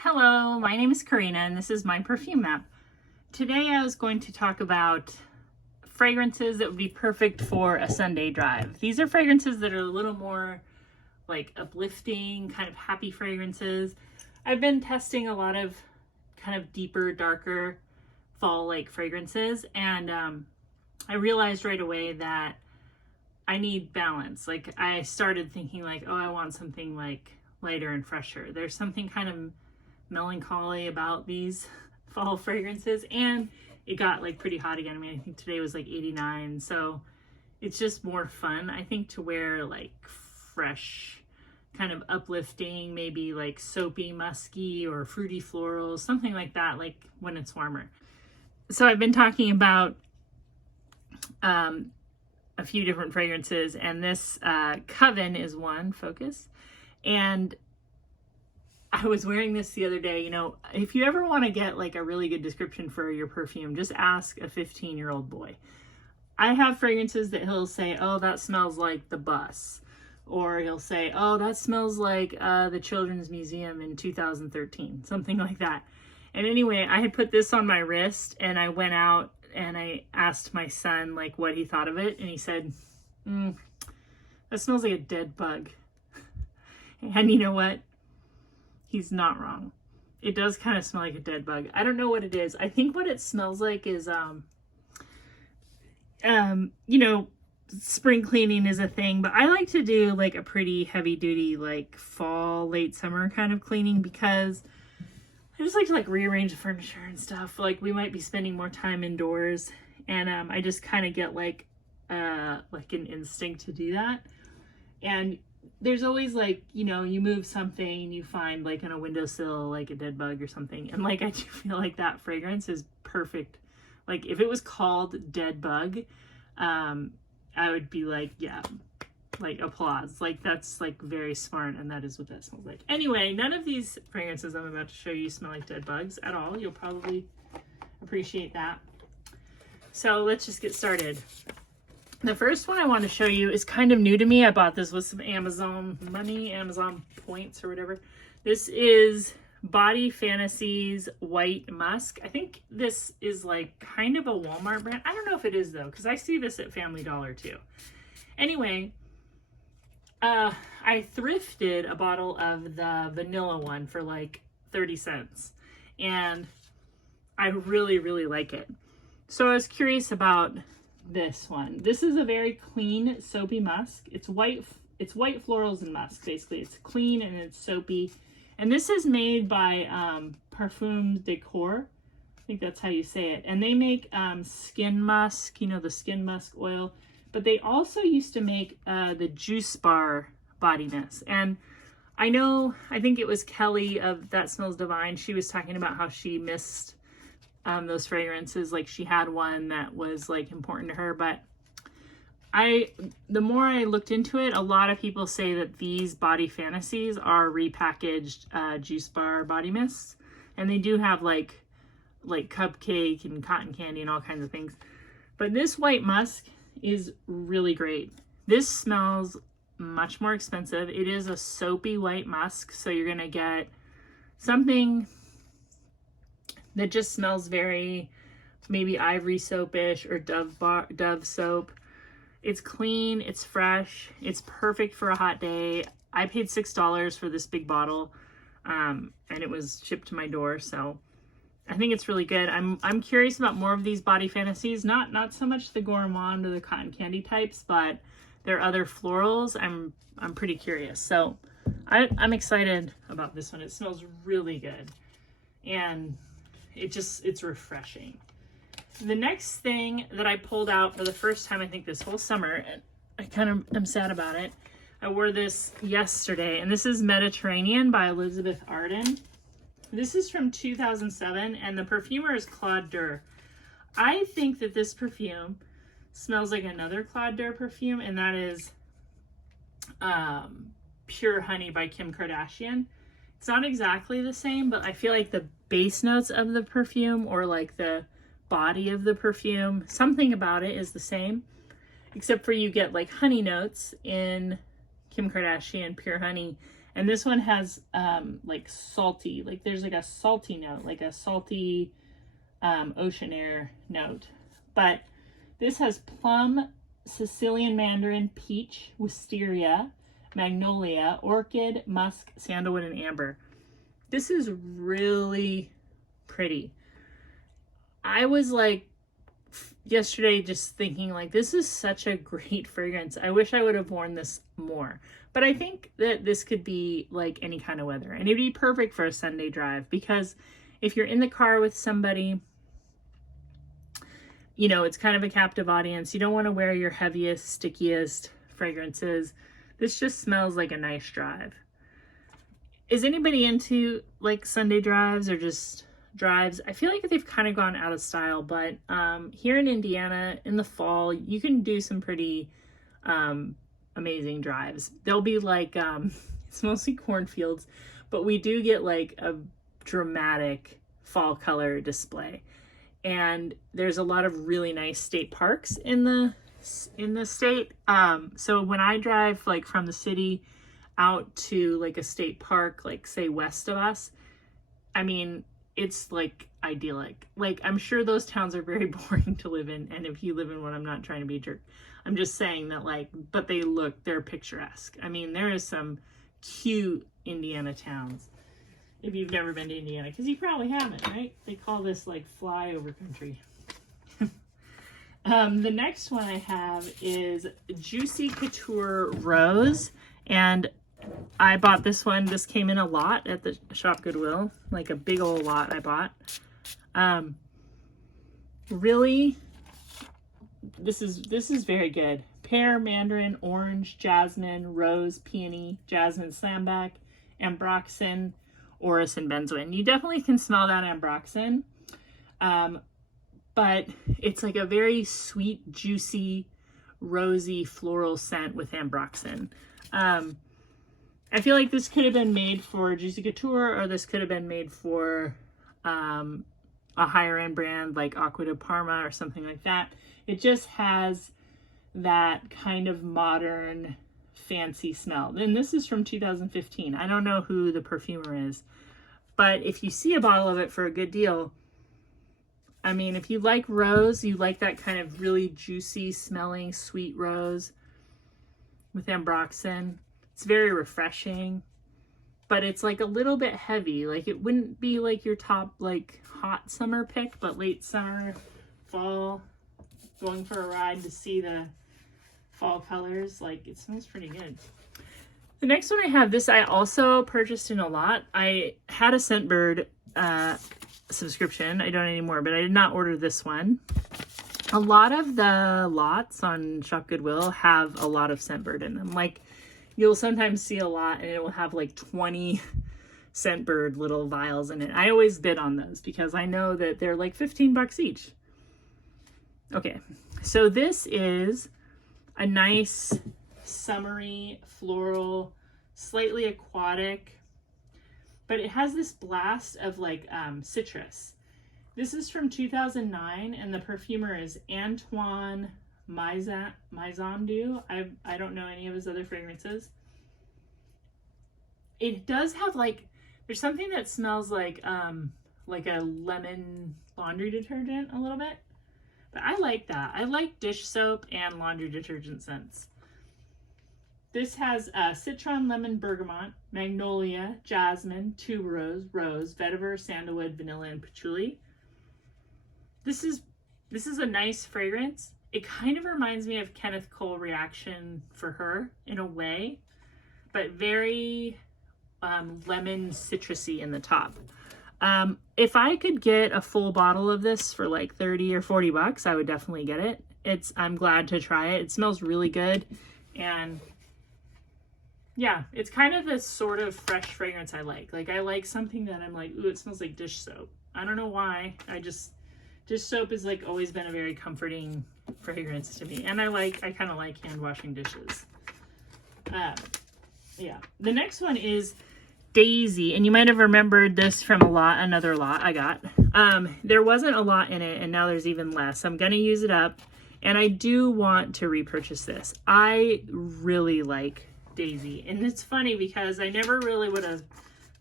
Hello, my name is Karina and this is my perfume map. Today I was going to talk about fragrances that would be perfect for a Sunday drive. These are fragrances that are a little more like uplifting, kind of happy fragrances. I've been testing a lot of kind of deeper, darker fall-like fragrances, and I realized right away that I need balance. Like I started thinking like, oh, I want something like lighter and fresher. There's something kind of melancholy about these fall fragrances, and it got like pretty hot again. I mean, I think today was like 89, so it's just more fun, I think, to wear like fresh, kind of uplifting, maybe like soapy, musky, or fruity florals, something like that, like when it's warmer. So I've been talking about a few different fragrances, and this Coven is one, focus. And I was wearing this the other day. You know, if you ever want to get like a really good description for your perfume, just ask a 15-year-old boy. I have fragrances that he'll say, oh, that smells like the bus. Or he'll say, oh, that smells like the Children's Museum in 2013, something like that. And anyway, I had put this on my wrist and I went out and I asked my son like what he thought of it. And he said, that smells like a dead bug. And you know what? He's not wrong. It does kind of smell like a dead bug. I don't know what it is. I think what it smells like is, you know, spring cleaning is a thing, but I like to do like a pretty heavy duty, like fall, late summer kind of cleaning, because I just like to like rearrange the furniture and stuff. Like we might be spending more time indoors, and I just kind of get like an instinct to do that. And there's always like, you know, you move something, you find like on a windowsill, like a dead bug or something. And like, I do feel like that fragrance is perfect. Like if it was called Dead Bug, I would be like, yeah, like applause. Like that's like very smart. And that is what that smells like. Anyway, none of these fragrances I'm about to show you smell like dead bugs at all. You'll probably appreciate that. So let's just get started. The first one I want to show you is kind of new to me. I bought this with some Amazon money, Amazon points or whatever. This is Body Fantasies White Musk. I think this is like kind of a Walmart brand. I don't know if it is though, because I see this at Family Dollar too. Anyway, I thrifted a bottle of the vanilla one for like 30 cents. And I really, really like it. So I was curious about this one. This is a very clean soapy musk. It's white florals and musk, basically. It's clean and it's soapy. And this is made by Parfums de Coeur. I think that's how you say it. And they make skin musk, you know, the skin musk oil. But they also used to make the juice bar body mist. And I think it was Kelly of That Smells Divine. She was talking about how she missed those fragrances. Like she had one that was like important to her, but the more I looked into it, a lot of people say that these Body Fantasies are repackaged juice bar body mists, and they do have like cupcake and cotton candy and all kinds of things. But this white musk is really great. This smells much more expensive. It is a soapy white musk, so you're gonna get something that just smells very maybe ivory soapish or Dove soap. It's clean, it's fresh, it's perfect for a hot day. I paid $6 for this big bottle, and it was shipped to my door, so I think it's really good. I'm curious about more of these Body Fantasies, not so much the gourmand or the cotton candy types, but their other florals. I'm pretty curious, so I'm excited about this one. It smells really good, and it's refreshing. The next thing that I pulled out for the first time, I think this whole summer, and I kind of am sad about it. I wore this yesterday, and this is Mediterranean by Elizabeth Arden. This is from 2007, and the perfumer is Claude. I think that this perfume smells like another Claude perfume, and that is Pure Honey by Kim Kardashian. It's not exactly the same, but I feel like the base notes of the perfume, or like the body of the perfume, something about it is the same, except for you get like honey notes in Kim Kardashian Pure Honey, And this one has like salty, like there's like a salty note, like a salty ocean air note. But this has plum, Sicilian Mandarin, peach, wisteria, magnolia, orchid, musk, sandalwood, and amber. This is really pretty. I was like yesterday just thinking like, this is such a great fragrance. I wish I would have worn this more. But I think that this could be like any kind of weather, and it'd be perfect for a Sunday drive, because if you're in the car with somebody, you know, it's kind of a captive audience. You don't want to wear your heaviest, stickiest fragrances. This just smells like a nice drive. Is anybody into like Sunday drives or just drives? I feel like they've kind of gone out of style, but here in Indiana in the fall, you can do some pretty amazing drives. They'll be like, it's mostly cornfields, but we do get like a dramatic fall color display. And there's a lot of really nice state parks in the state. So when I drive like from the city out to like a state park, like say west of us, I mean, it's like idyllic. Like, I'm sure those towns are very boring to live in, and if you live in one, I'm not trying to be a jerk. I'm just saying that, like, but they're picturesque. I mean, there is some cute Indiana towns if you've never been to Indiana, because you probably haven't, right? They call this like flyover country. The next one I have is Juicy Couture Rose, and I bought this one. This came in a lot at the Shop Goodwill, like a big old lot I bought. Really, this is very good. Pear, Mandarin, Orange, Jasmine, Rose, Peony, Jasmine, Sambac, Ambroxan, Orris, and Benzoin. You definitely can smell that Ambroxan, but it's like a very sweet, juicy, rosy, floral scent with Ambroxan. I feel like this could have been made for Juicy Couture, or this could have been made for a higher end brand like Aqua de Parma or something like that. It just has that kind of modern, fancy smell. And this is from 2015. I don't know who the perfumer is, but if you see a bottle of it for a good deal, I mean, if you like rose, you like that kind of really juicy smelling sweet rose with Ambroxan. It's very refreshing, but it's like a little bit heavy. Like, it wouldn't be like your top like hot summer pick, but late summer, fall, going for a ride to see the fall colors, like, it smells pretty good. The next one I have, this I also purchased in a lot. I had a Scentbird subscription. I don't anymore, but I did not order this one. A lot of the lots on Shop Goodwill have a lot of Scentbird in them. Like, you'll sometimes see a lot and it will have like 20 Scentbird little vials in it. I always bid on those because I know that they're like 15 bucks each. Okay, so this is a nice summery, floral, slightly aquatic, but it has this blast of like citrus. This is from 2009, and the perfumer is Antoine Maisondieu. I don't know any of his other fragrances. It does have like, there's something that smells like a lemon laundry detergent a little bit, but I like that. I like dish soap and laundry detergent scents. This has Citron, Lemon, Bergamot, Magnolia, Jasmine, Tuberose, Rose, Vetiver, Sandalwood, Vanilla, and Patchouli. This is a nice fragrance. It kind of reminds me of Kenneth Cole Reaction for Her in a way, but very lemon citrusy in the top. If I could get a full bottle of this for like 30 or 40 bucks, I would definitely get it. I'm glad to try it. It smells really good, and yeah, it's kind of the sort of fresh fragrance I like. Like, I like something that I'm like, ooh, it smells like dish soap. I don't know why. Dish soap has like always been a very comforting fragrance to me, and I kind of like hand washing dishes. Yeah, the next one is Daisy, and you might have remembered this from another lot I got. There wasn't a lot in it, and now there's even less. I'm gonna use it up, and I do want to repurchase this. I really like Daisy. And it's funny because I never really would have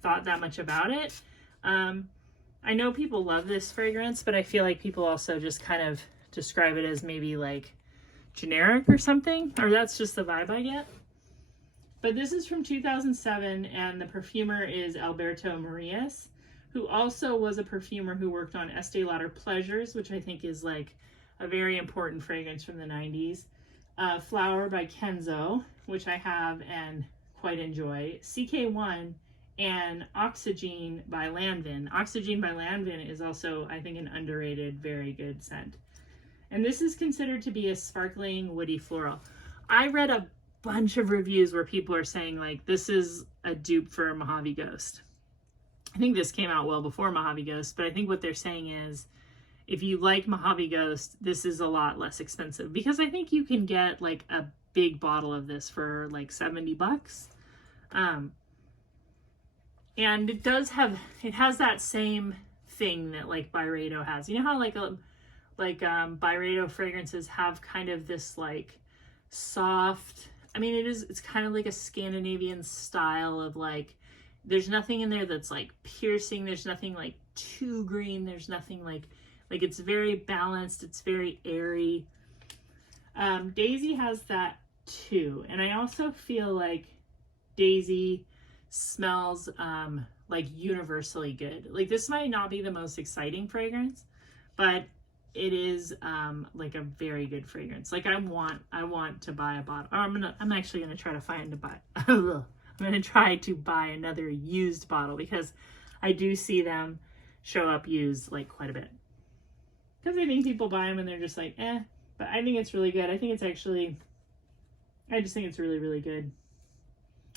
thought that much about it. I know people love this fragrance, but I feel like people also just kind of describe it as maybe like generic or something, or that's just the vibe I get. But this is from 2007, and the perfumer is Alberto Marias, who also was a perfumer who worked on Estee Lauder Pleasures, which I think is like a very important fragrance from the 90s. Flower by Kenzo, which I have and quite enjoy. CK1 and Oxygene by Lanvin. Oxygene by Lanvin is also, I think, an underrated, very good scent. And this is considered to be a sparkling, woody floral. I read a bunch of reviews where people are saying, like, this is a dupe for Mojave Ghost. I think this came out well before Mojave Ghost, but I think what they're saying is, if you like Mojave Ghost, this is a lot less expensive, because I think you can get like a big bottle of this for like $70. And it has that same thing that like Byredo has. You know how Byredo fragrances have kind of this like soft, I mean, it's kind of like a Scandinavian style of like, there's nothing in there that's like piercing. There's nothing like too green. There's nothing like it's very balanced. It's very airy. Daisy has that too. And I also feel like Daisy smells like universally good. Like, this might not be the most exciting fragrance, but it is like a very good fragrance. Like, I want to buy a bottle. I'm actually gonna try to I'm gonna try to buy another used bottle, because I do see them show up used like quite a bit. Because I think people buy them and they're just like, eh. But I think it's really good. I just think it's really, really good.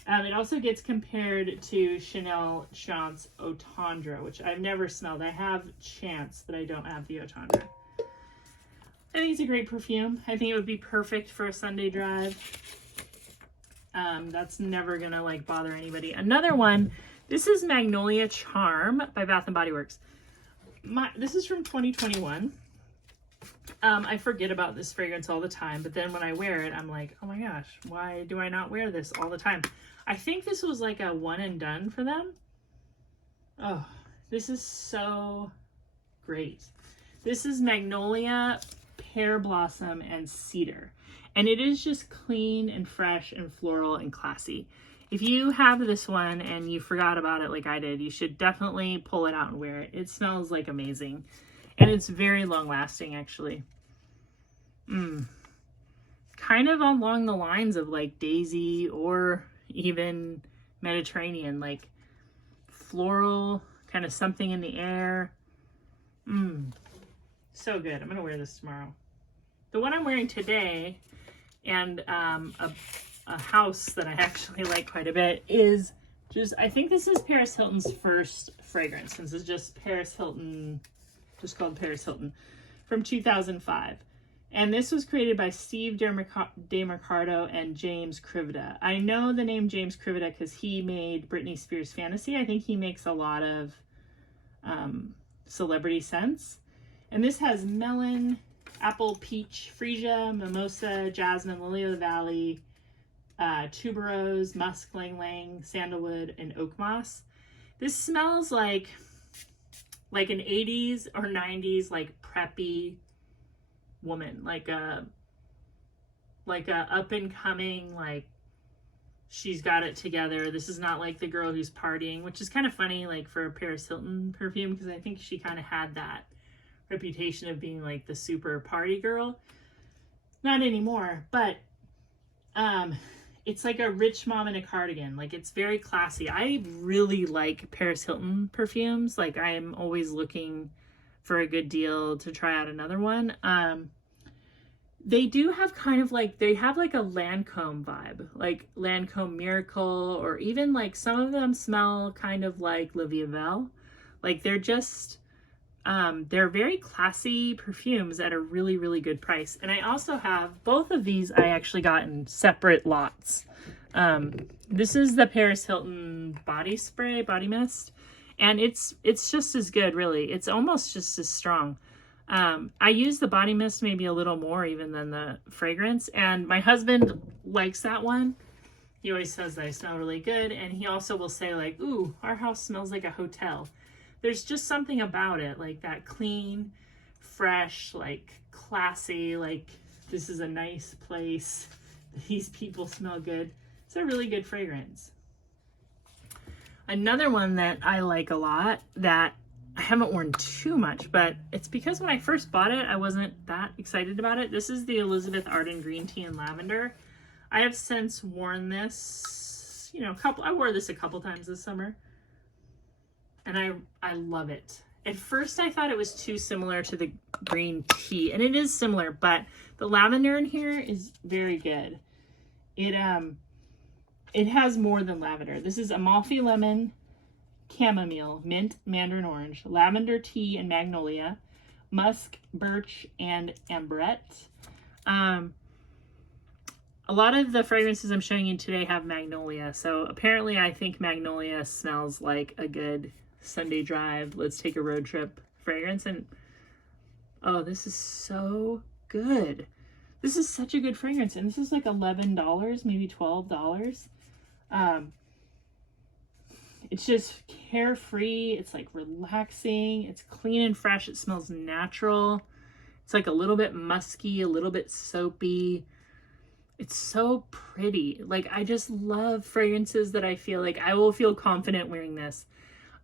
It also gets compared to Chanel Chance Eau Tendre, which I've never smelled. I have Chance, but I don't have the Eau Tendre. I think it's a great perfume. I think it would be perfect for a Sunday drive. That's never gonna like bother anybody. Another one, this is Magnolia Charm by Bath & Body Works. This is from 2021. I forget about this fragrance all the time, but then when I wear it, I'm like, oh my gosh, why do I not wear this all the time? I think this was like a one and done for them. Oh, this is so great. This is Magnolia, Pear Blossom, and Cedar. And it is just clean and fresh and floral and classy. If you have this one and you forgot about it like I did, you should definitely pull it out and wear it. It smells like amazing. And it's very long lasting, actually. Kind of along the lines of like Daisy or even Mediterranean, like floral, kind of something in the air. So good. I'm going to wear this tomorrow. The one I'm wearing today, and a house that I actually like quite a bit, is just, I think this is Paris Hilton's first fragrance. This is just Paris Hilton, just called Paris Hilton, from 2005. And this was created by Steve DeMarcado and James Crivida. I know the name James Crivida because he made Britney Spears Fantasy. I think he makes a lot of celebrity scents. And this has melon, apple, peach, freesia, mimosa, jasmine, lily of the valley, tuberose, musk, lang lang, sandalwood, and oak moss. This smells like an 80s or 90s like preppy woman, like a up and coming, like she's got it together. This is not like the girl who's partying, which is kind of funny, like for a Paris Hilton perfume, because I think she kind of had that reputation of being like the super party girl. Not anymore, but it's like a rich mom in a cardigan. Like, it's very classy. I really like Paris Hilton perfumes. Like, I am always looking for a good deal to try out another one. They do have kind of like, they have like a Lancome vibe, like Lancome Miracle, or even like some of them smell kind of like La Vie Belle. Like, they're just, they're very classy perfumes at a really, really good price. And I also have both of these. I actually got in separate lots. This is the Paris Hilton body spray, body mist, and it's just as good, really. It's almost just as strong. I use the body mist maybe a little more even than the fragrance, and my husband likes that one. He always says that I smell really good. And he also will say like, ooh, our house smells like a hotel. There's just something about it, like that clean, fresh, like classy, like this is a nice place. These people smell good. It's a really good fragrance. Another one that I like a lot that I haven't worn too much, but it's because when I first bought it, I wasn't that excited about it. This is the Elizabeth Arden Green Tea and Lavender. I have since worn this, you know, I wore this a couple times this summer. And I love it. At first I thought it was too similar to the green tea, and it is similar, but the lavender in here is very good. It has more than lavender. This is Amalfi lemon, chamomile, mint, mandarin orange, lavender tea and magnolia, musk, birch, and ambrette. A lot of the fragrances I'm showing you today have magnolia, so apparently I think magnolia smells like a good Sunday drive, let's take a road trip fragrance. And oh, this is so good. This is such a good fragrance, and this is like $11, maybe $12. It's just carefree. It's like relaxing. It's clean and fresh. It smells natural. It's like a little bit musky, a little bit soapy. It's so pretty. Like, I just love fragrances that I feel like I will feel confident wearing this.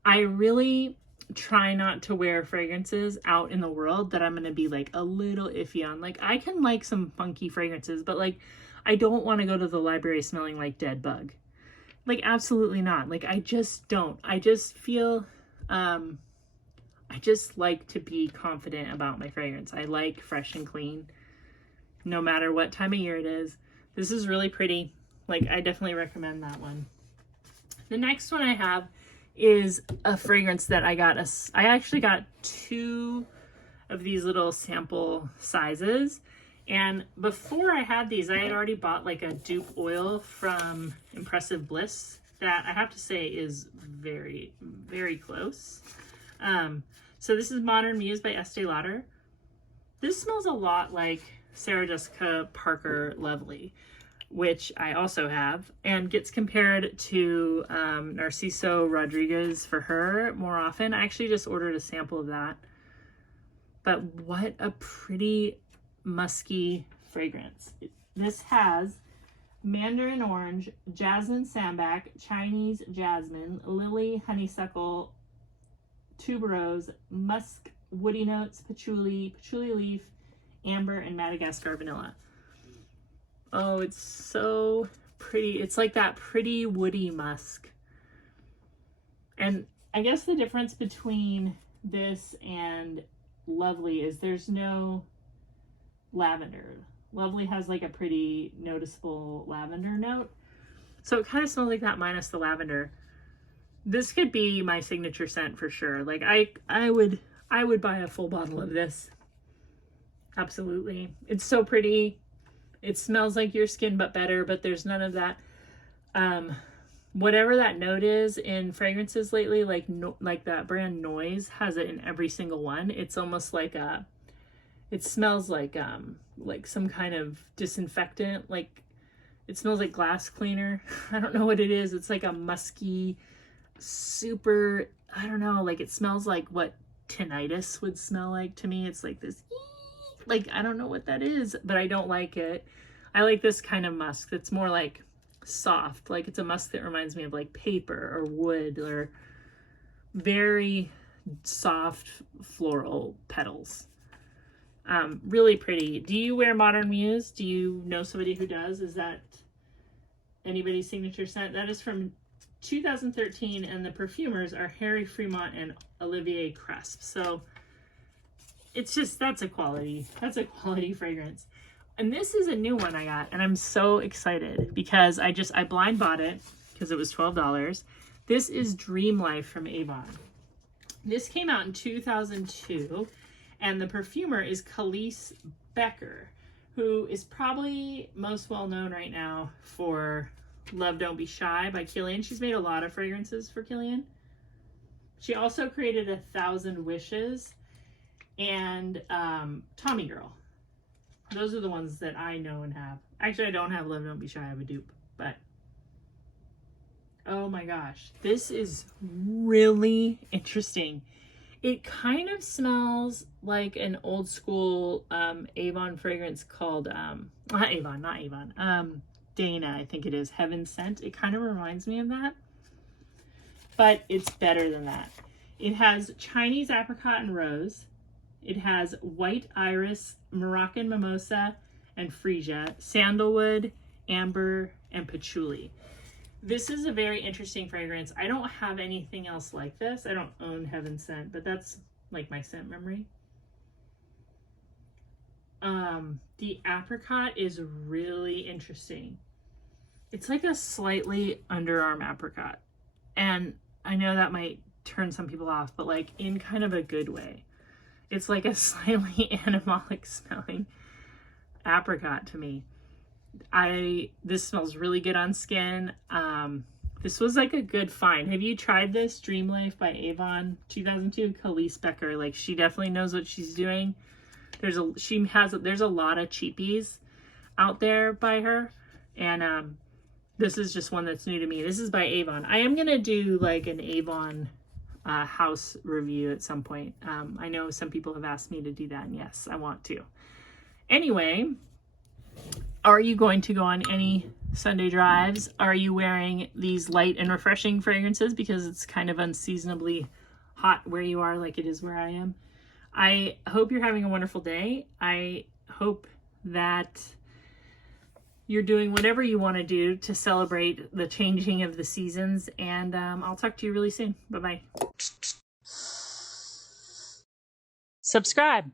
I really try not to wear fragrances out in the world that I'm going to be like a little iffy on. Like, I can like some funky fragrances, but like, I don't want to go to the library smelling like dead bug. Like, absolutely not. Like, I just don't. I just feel, I just like to be confident about my fragrance. I like fresh and clean, no matter what time of year it is. This is really pretty. Like, I definitely recommend that one. The next one I have is a fragrance that I actually got 2 of these little sample sizes. And before I had these, I had already bought like a dupe oil from Impressive Bliss that I have to say is very, very close. So this is Modern Muse by Estee Lauder. This smells a lot like Sarah Jessica Parker Lovely, which I also have, and gets compared to Narciso Rodriguez for her more often. I actually just ordered a sample of that. But what a pretty musky fragrance. This has mandarin orange, jasmine sambac, Chinese jasmine, lily honeysuckle, tuberose, musk, woody notes, patchouli, patchouli leaf, amber, and Madagascar vanilla. Oh, it's so pretty. It's like that pretty woody musk. And I guess the difference between this and Lovely is there's no lavender. Lovely has like a pretty noticeable lavender note. So it kind of smells like that minus the lavender. This could be my signature scent for sure. Like I would buy a full bottle of this. Absolutely. It's so pretty. It smells like your skin but better, but there's none of that whatever that note is in fragrances lately, like that brand Noise has it in every single one. It's almost like it smells like some kind of disinfectant, like it smells like glass cleaner. I don't know what it is. It's like a musky, super, I don't know, like it smells like what tinnitus would smell like to me. It's like this, like, I don't know what that is, but I don't like it. I like this kind of musk that's more like soft, like it's a musk that reminds me of like paper or wood or very soft floral petals. Really pretty. Do you wear Modern Muse? Do you know somebody who does? Is that anybody's signature scent? That is from 2013, and the perfumers are Harry Fremont and Olivier Cresp. So it's just, that's a quality fragrance. And this is a new one I got, and I'm so excited because I blind bought it because it was $12. This is Dreamlife from Avon. This came out in 2002, and the perfumer is Khalees Becker, who is probably most well known right now for Love Don't Be Shy by Kilian. She's made a lot of fragrances for Kilian. She also created 1,000 Wishes and Tommy Girl. Those are the ones that I know and have. Actually, I don't have Love Don't Be Shy. I have a dupe, but Oh my gosh, this is really interesting. It kind of smells like an old school Avon fragrance called, not Avon, Dana, I think it is, Heaven Scent. It kind of reminds me of that, but it's better than that. It has Chinese apricot and rose. It has white iris, Moroccan mimosa, and freesia, sandalwood, amber, and patchouli. This is a very interesting fragrance. I don't have anything else like this. I don't own Heaven Scent, but that's like my scent memory. The apricot is really interesting. It's like a slightly underarm apricot. And I know that might turn some people off, but like in kind of a good way. It's like a slightly animalic smelling apricot to me. This smells really good on skin. This was like a good find. Have you tried this? Dreamlife by Avon 2002, Khalees Becker. Like, she definitely knows what she's doing. There's a lot of cheapies out there by her, and this is just one that's new to me. This is by Avon. I am gonna do like an Avon house review at some point. I know some people have asked me to do that, and yes, I want to. Anyway, are you going to go on any Sunday drives? Are you wearing these light and refreshing fragrances because it's kind of unseasonably hot where you are, like it is where I am? I hope you're having a wonderful day. I hope that you're doing whatever you want to do to celebrate the changing of the seasons, and I'll talk to you really soon. Bye-bye. Subscribe.